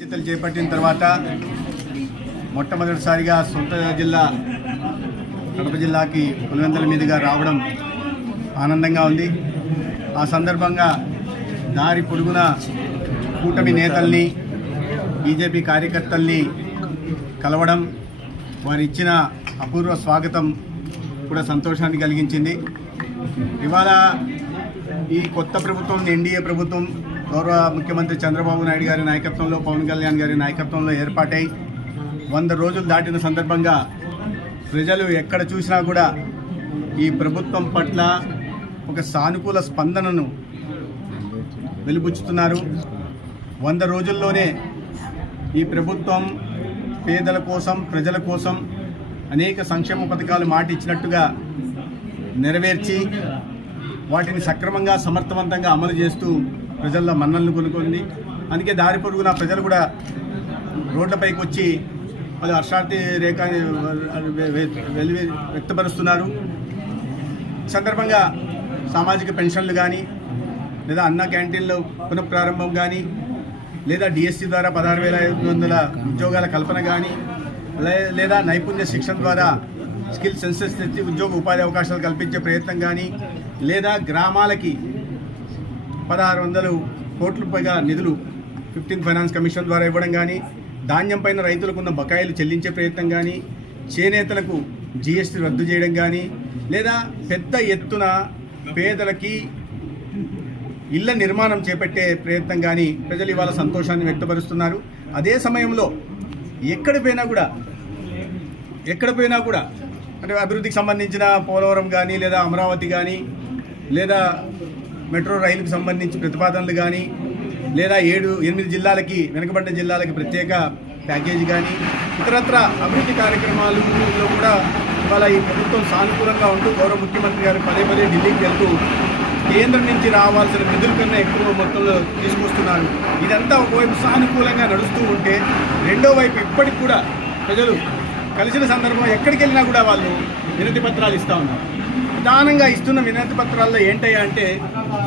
బాధ్యతలు చేపట్టిన తర్వాత మొట్టమొదటిసారిగా సొంత జిల్లా కడప జిల్లాకి పులివెందుల మీదుగా రావడం ఆనందంగా ఉంది. ఆ సందర్భంగా దారి పొడుగున కూటమి నేతల్ని బీజేపీ కార్యకర్తల్ని కలవడం వారు ఇచ్చిన అపూర్వ స్వాగతం కూడా సంతోషాన్ని కలిగించింది. ఇవాళ ఈ కొత్త ప్రభుత్వం ఎన్డీఏ ప్రభుత్వం గౌరవ ముఖ్యమంత్రి చంద్రబాబు నాయుడు గారి నాయకత్వంలో పవన్ కళ్యాణ్ గారి నాయకత్వంలో ఏర్పాటై వంద రోజులు దాటిన సందర్భంగా ప్రజలు ఎక్కడ చూసినా కూడా ఈ ప్రభుత్వం పట్ల ఒక సానుకూల స్పందనను వెలుబుచ్చుతున్నారు. వంద రోజుల్లోనే ఈ ప్రభుత్వం పేదల కోసం ప్రజల కోసం అనేక సంక్షేమ పథకాలు మాట ఇచ్చినట్టుగా నెరవేర్చి వాటిని సక్రమంగా సమర్థవంతంగా అమలు చేస్తూ ప్రజల్లో మన్నలను కొనుక్కుంది అందుకే దారి పొరుగున ప్రజలు కూడా రోడ్లపైకి వచ్చి వాళ్ళు హర్షార్థి రేఖ వెలివి వ్యక్తపరుస్తున్నారు. సందర్భంగా సామాజిక పెన్షన్లు కానీ లేదా అన్న క్యాంటీన్లు పునఃప్రారంభం కానీ లేదా డిఎస్సి ద్వారా పదహారు వేల ఐదు వందల ఉద్యోగాల కల్పన కానీ లే- లేదా నైపుణ్య శిక్షణ ద్వారా స్కిల్ సెన్సెస్ తెచ్చి ఉద్యోగ ఉపాధి అవకాశాలు కల్పించే ప్రయత్నం కానీ లేదా గ్రామాలకి పదహారు వందలు కోట్ల పైగా నిధులు ఫిఫ్టీన్ ఫైనాన్స్ కమిషన్ ద్వారా ఇవ్వడం కానీ ధాన్యం పైన రైతులకు ఉన్న బకాయిలు చెల్లించే ప్రయత్నం కానీ చేనేతలకు జీఎస్టీ రద్దు చేయడం కానీ లేదా పెద్ద ఎత్తున పేదలకి ఇళ్ళ నిర్మాణం చేపట్టే ప్రయత్నం కానీ ప్రజలు ఇవాళ సంతోషాన్ని వ్యక్తపరుస్తున్నారు. అదే సమయంలో ఎక్కడ పోయినా కూడా ఎక్కడ పోయినా కూడా అంటే అభివృద్ధికి సంబంధించిన పోలవరం కానీ లేదా అమరావతి కానీ లేదా మెట్రో రైలుకు సంబంధించి ప్రతిపాదనలు కానీ లేదా ఏడు ఎనిమిది జిల్లాలకి వెనుకబడ్డ జిల్లాలకి ప్రత్యేక ప్యాకేజీ కానీ ఇతరత్ర అభివృద్ధి కార్యక్రమాలలో కూడా ఇవాళ ఈ ప్రభుత్వం సానుకూలంగా ఉంటూ గౌరవ ముఖ్యమంత్రి గారు పదే పదే ఢిల్లీకి వెళ్తూ కేంద్రం నుంచి రావాల్సిన నిధుల కన్నా ఎక్కువ మొత్తంలో తీసుకొస్తున్నారు. ఇదంతా ఒకవైపు సానుకూలంగా నడుస్తూ ఉంటే రెండో వైపు ఇప్పటికి కూడా ప్రజలు కలిసిన సందర్భం ఎక్కడికి వెళ్ళినా కూడా వాళ్ళు వినతి పత్రాలు ఇస్తూ ఉన్నారు. ప్రధానంగా ఇస్తున్న వినతి పత్రాల్లో ఏంటయ్యా అంటే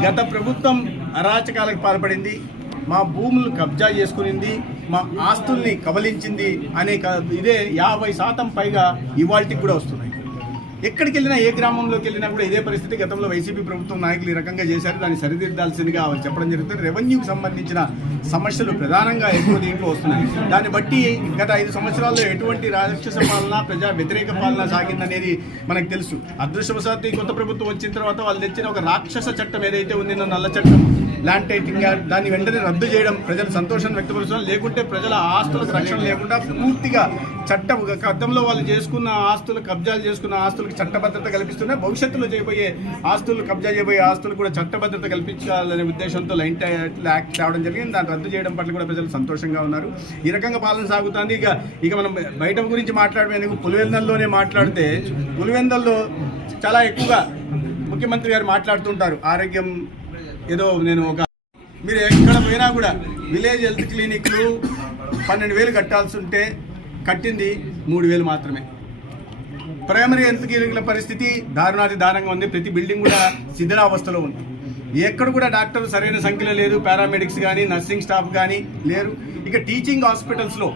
గత ప్రభుత్వం అరాచకాలకు పాల్పడింది మా భూములు కబ్జా చేసుకునింది మా ఆస్తుల్ని కబలించింది అనే ఇదే యాభై శాతం పైగా ఇవాళకి కూడా వస్తుంది. ఎక్కడికి వెళ్ళినా ఏ గ్రామంలోకి వెళ్ళినా కూడా ఇదే పరిస్థితి గతంలో వైసీపీ ప్రభుత్వం నాయకులు ఈ రకంగా చేశారు. దాన్ని సరిదిద్దాల్సిందిగా వాళ్ళు చెప్పడం జరుగుతుంది. రెవెన్యూకి సంబంధించిన సమస్యలు ప్రధానంగా ఎక్కువ దీంట్లో వస్తున్నాయి. దాన్ని బట్టి గత ఐదు సంవత్సరాల్లో ఎటువంటి రాక్షస పాలన ప్రజా వ్యతిరేక పాలన సాగిందనేది మనకు తెలుసు. అదృష్టవశాత్తు ఈ కొత్త ప్రభుత్వం వచ్చిన తర్వాత వాళ్ళు తెచ్చిన ఒక రాక్షస చట్టం ఏదైతే ఉందో నల్ల చట్టం ల్యాండ్ టైటింగ్ దాన్ని వెంటనే రద్దు చేయడం ప్రజలు సంతోషాన్ని వ్యక్తపరచడం లేకుంటే ప్రజల ఆస్తులకు రక్షణ లేకుండా పూర్తిగా చట్టం గతంలో వాళ్ళు చేసుకున్న ఆస్తులు కబ్జాలు చేసుకున్న ఆస్తులకు చట్టభద్రత కల్పిస్తున్నా భవిష్యత్తులో చేయబోయే ఆస్తులు కబ్జా చేయబోయే ఆస్తులు కూడా చట్టభద్రత కల్పించాలనే ఉద్దేశంతో లైన్ యాక్ట్ రావడం జరిగింది. దాన్ని రద్దు చేయడం పట్ల కూడా ప్రజలు సంతోషంగా ఉన్నారు. ఈ రకంగా పాలన సాగుతుంది. ఇక ఇక మనం బయట గురించి మాట్లాడేందుకు పులివెందల్లోనే మాట్లాడితే పులివెందల్లో చాలా ఎక్కువగా ముఖ్యమంత్రి గారు మాట్లాడుతుంటారు. ఆరోగ్యం ఏదో నేను ఒక మీరు ఎక్కడ పోయినా కూడా విలేజ్ హెల్త్ క్లినిక్లు పన్నెండు వేలు కట్టాల్సి ఉంటే కట్టింది మూడు వేలు మాత్రమే. ప్రైమరీ హెల్త్ క్లినిక్ల పరిస్థితి దారుణాతి దారుణంగా ఉంది. ప్రతి బిల్డింగ్ కూడా శిథిలావస్థలో ఉంది. ఎక్కడ కూడా డాక్టర్ సరైన సంఖ్యలో లేదు పారామెడిక్స్ కానీ నర్సింగ్ స్టాఫ్ కానీ లేరు. ఇక టీచింగ్ హాస్పిటల్స్లో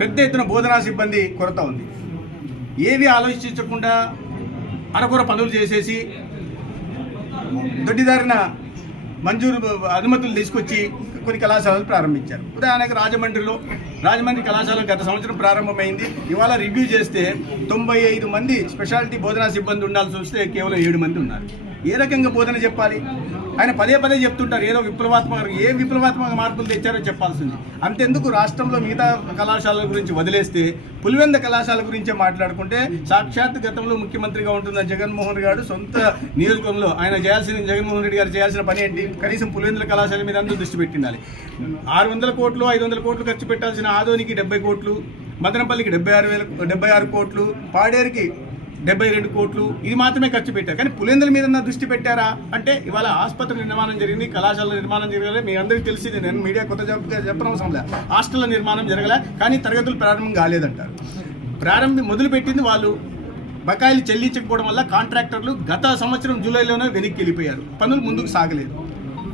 పెద్ద ఎత్తున బోధనా సిబ్బంది కొరత ఉంది. ఏవి ఆలోచించకుండా అరకొర పనులు చేసేసి దొడ్డిదారిన మంజూరు అనుమతులు తీసుకొచ్చి కొన్ని కళాశాలలు ప్రారంభించారు. ఉదాహరణకు రాజమండ్రిలో రాజమండ్రి కళాశాల గత సంవత్సరం ప్రారంభమైంది. ఇవాళ రివ్యూ చేస్తే తొంభై ఐదు మంది స్పెషాలిటీ బోధనా సిబ్బంది ఉండాల్సి వస్తే కేవలం ఏడు మంది ఉన్నారు. ఏ రకంగా బోధన చెప్పాలి? ఆయన పదే పదే చెప్తుంటారు ఏదో విప్లవాత్మక ఏ విప్లవాత్మక మార్పులు తెచ్చారో చెప్పాల్సింది. అంతెందుకు రాష్ట్రంలో మిగతా కళాశాలల గురించి వదిలేస్తే పులివెంద కళాశాల గురించే మాట్లాడుకుంటే సాక్షాత్ గతంలో ముఖ్యమంత్రిగా ఉంటున్న జగన్మోహన్ గారు సొంత నియోజకంలో ఆయన చేయాల్సిన జగన్మోహన్ రెడ్డి గారు చేయాల్సిన పని ఏంటి? కనీసం పులివెందుల కళాశాల మీద అందరూ దృష్టి పెట్టిండాలి. ఆరు వందల కోట్లు ఐదు వందల కోట్లు ఖర్చు పెట్టాల్సిన ఆదోనికి డెబ్బై కోట్లు మదనపల్లికి డెబ్బై ఆరు వేల డెబ్బై ఆరు కోట్లు పాడేరుకి డెబ్బై రెండు కోట్లు ఇది మాత్రమే ఖర్చు పెట్టారు. కానీ పులేందుల మీద దృష్టి పెట్టారా? అంటే ఇవాళ ఆసుపత్రి నిర్మాణం జరిగింది కళాశాల నిర్మాణం జరగలే మీ అందరికీ తెలిసింది నేను మీడియా కొత్త చెప్పనవసరం లేదు హాస్టల్ నిర్మాణం జరగలే కానీ తరగతులు ప్రారంభం కాలేదంటారు. ప్రారంభం మొదలుపెట్టింది వాళ్ళు బకాయిలు చెల్లించకపోవడం వల్ల కాంట్రాక్టర్లు గత సంవత్సరం జూలైలోనే వెనక్కి వెళ్ళిపోయారు. పనులు ముందుకు సాగలేదు.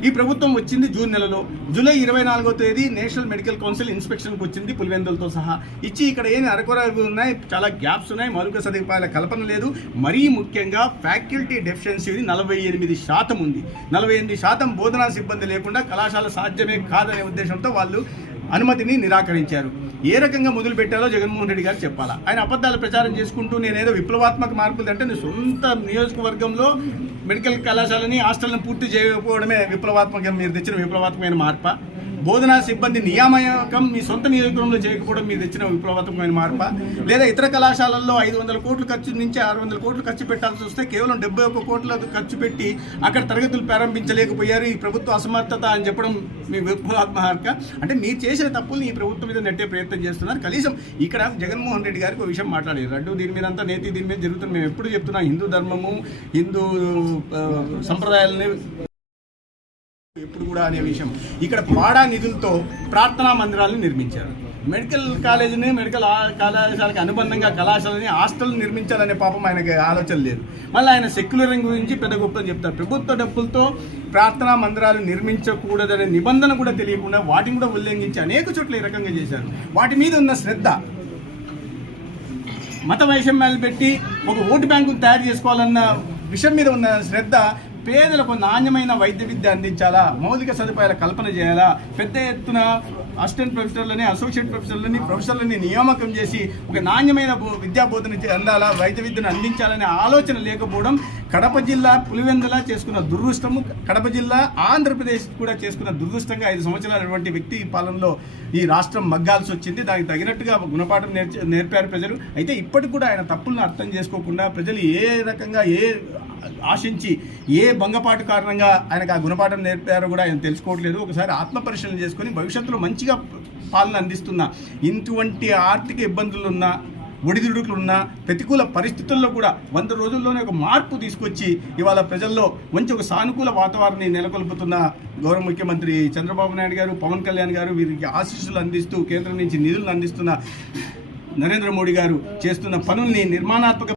ఈ ప్రభుత్వం వచ్చింది జూన్ నెలలో. జూలై ఇరవై నాలుగో తేదీ నేషనల్ మెడికల్ కౌన్సిల్ ఇన్స్పెక్షన్కి వచ్చింది పులివెందులతో సహా. ఇచ్చి ఇక్కడ ఏమి అరకొరలు ఉన్నాయి చాలా గ్యాప్స్ ఉన్నాయి మౌలిక సదుపాయాల కల్పన లేదు. మరీ ముఖ్యంగా ఫ్యాకల్టీ డెఫిషియన్సీ నలభై ఎనిమిది శాతం ఉంది. నలభై ఎనిమిది శాతం బోధనా సిబ్బంది లేకుండా కళాశాల సాధ్యమే కాదనే ఉద్దేశంతో వాళ్ళు అనుమతిని నిరాకరించారు. ఏ రకంగా మొదలు పెట్టాలో జగన్మోహన్ రెడ్డి గారు చెప్పాలా? ఆయన అబద్ధాలు ప్రచారం చేసుకుంటూ నేనేదో విప్లవాత్మక మార్పులు అంటే నేను సొంత నియోజకవర్గంలో మెడికల్ కళాశాలని హాస్టల్ని పూర్తి చేయకపోవడమే విప్లవాత్మకంగా మీరు తెచ్చిన విప్లవాత్మకమైన మార్ప? బోధనా సిబ్బంది నియామకం మీ సొంత నియోజకవర్గంలో చేయకపోవడం మీరు తెచ్చిన విప్లవాత్మకమైన మార్ప? లేదా ఇతర కళాశాలల్లో ఐదు వందల కోట్లు ఖర్చు నుంచి ఆరు వందల కోట్లు ఖర్చు పెట్టాల్సి వస్తే కేవలం డెబ్బై ఒక్క కోట్ల ఖర్చు పెట్టి అక్కడ తరగతులు ప్రారంభించలేకపోయారు ఈ ప్రభుత్వ అసమర్థత అని చెప్పడం మీ విప్లవాత్మక అంటే మీరు చేసిన తప్పుల్ని ఈ ప్రభుత్వం మీద నెట్టే ప్రయత్నం చేస్తున్నారు. కనీసం ఇక్కడ జగన్మోహన్ రెడ్డి గారికి ఒక విషయం మాట్లాడారు రెండు దీని మీద అంతా నేతి దీని మీద జరుగుతుంది. మేము ఎప్పుడు చెప్తున్నాం హిందూ ధర్మము హిందూ సంప్రదాయాలని ఇప్పుడు కూడా అనే విషయం. ఇక్కడ పాడా నిధులతో ప్రార్థనా మందిరాలను నిర్మించారు. మెడికల్ కాలేజీని మెడికల్ ఆ- కళాశాలకి అనుబంధంగా కళాశాలని హాస్టల్ నిర్మించాలనే పాపం ఆయనకి ఆలోచన లేదు. మళ్ళీ ఆయన సెక్యులరింగ్ గురించి పెద్ద గొప్ప చెప్తారు. ప్రభుత్వ డబ్బులతో ప్రార్థనా మందిరాలు నిర్మించకూడదనే నిబంధన కూడా తెలియకుండా వాటిని కూడా ఉల్లంఘించి అనేక చోట్ల ఈ రకంగా చేశారు. వాటి మీద ఉన్న శ్రద్ధ మత వైషమ్యాలు పెట్టి ఒక ఓటు బ్యాంకును తయారు చేసుకోవాలన్న విషయం మీద ఉన్న శ్రద్ధ పేదలకు నాణ్యమైన వైద్య విద్య అందించాలా? మౌలిక సదుపాయాల కల్పన చేయాలా? పెద్ద ఎత్తున అసిస్టెంట్ ప్రొఫెసర్లని అసోసియేట్ ప్రొఫెసర్లని ప్రొఫెసర్లని నియామకం చేసి ఒక నాణ్యమైన బో- విద్యా బోధన అందాలా? వైద్య విద్యను అందించాలనే ఆలోచన లేకపోవడం కడప జిల్లా పులివెందల చేసుకున్న దురదృష్టము. కడప జిల్లా ఆంధ్రప్రదేశ్ కూడా చేసుకున్న దురదృష్టంగా ఐదు సంవత్సరాలటువంటి వ్యక్తి పాలనలో ఈ రాష్ట్రం మగ్గాల్సి వచ్చింది. దానికి తగినట్టుగా గుణపాఠం నేర్చ నేర్పారు ప్రజలు. అయితే ఇప్పటికి కూడా ఆయన తప్పులను అర్థం చేసుకోకుండా ప్రజలు ఏ రకంగా ఏ ఆశించి ఏ భంగపాటు కారణంగా ఆయనకు ఆ గుణపాఠం నేర్పారో కూడా ఆయన తెలుసుకోవట్లేదు. ఒకసారి ఆత్మ పరిశీలన చేసుకొని భవిష్యత్తులో మంచిగా పాలన అందిస్తున్న ఇటువంటి ఆర్థిక ఇబ్బందులు ఉన్న ఒడిదుడుకులున్న ప్రతికూల పరిస్థితుల్లో కూడా వంద రోజుల్లోనే ఒక మార్పు తీసుకొచ్చి ఇవాళ ప్రజల్లో మంచి ఒక సానుకూల వాతావరణాన్ని నెలకొల్పుతున్న గౌరవ ముఖ్యమంత్రి చంద్రబాబు నాయుడు గారు పవన్ కళ్యాణ్ గారు వీరికి ఆశీస్సులు అందిస్తూ కేంద్రం నుంచి నిధులను అందిస్తున్న నరేంద్ర మోడీ గారు చేస్తున్న పనుల్ని నిర్మాణాత్మక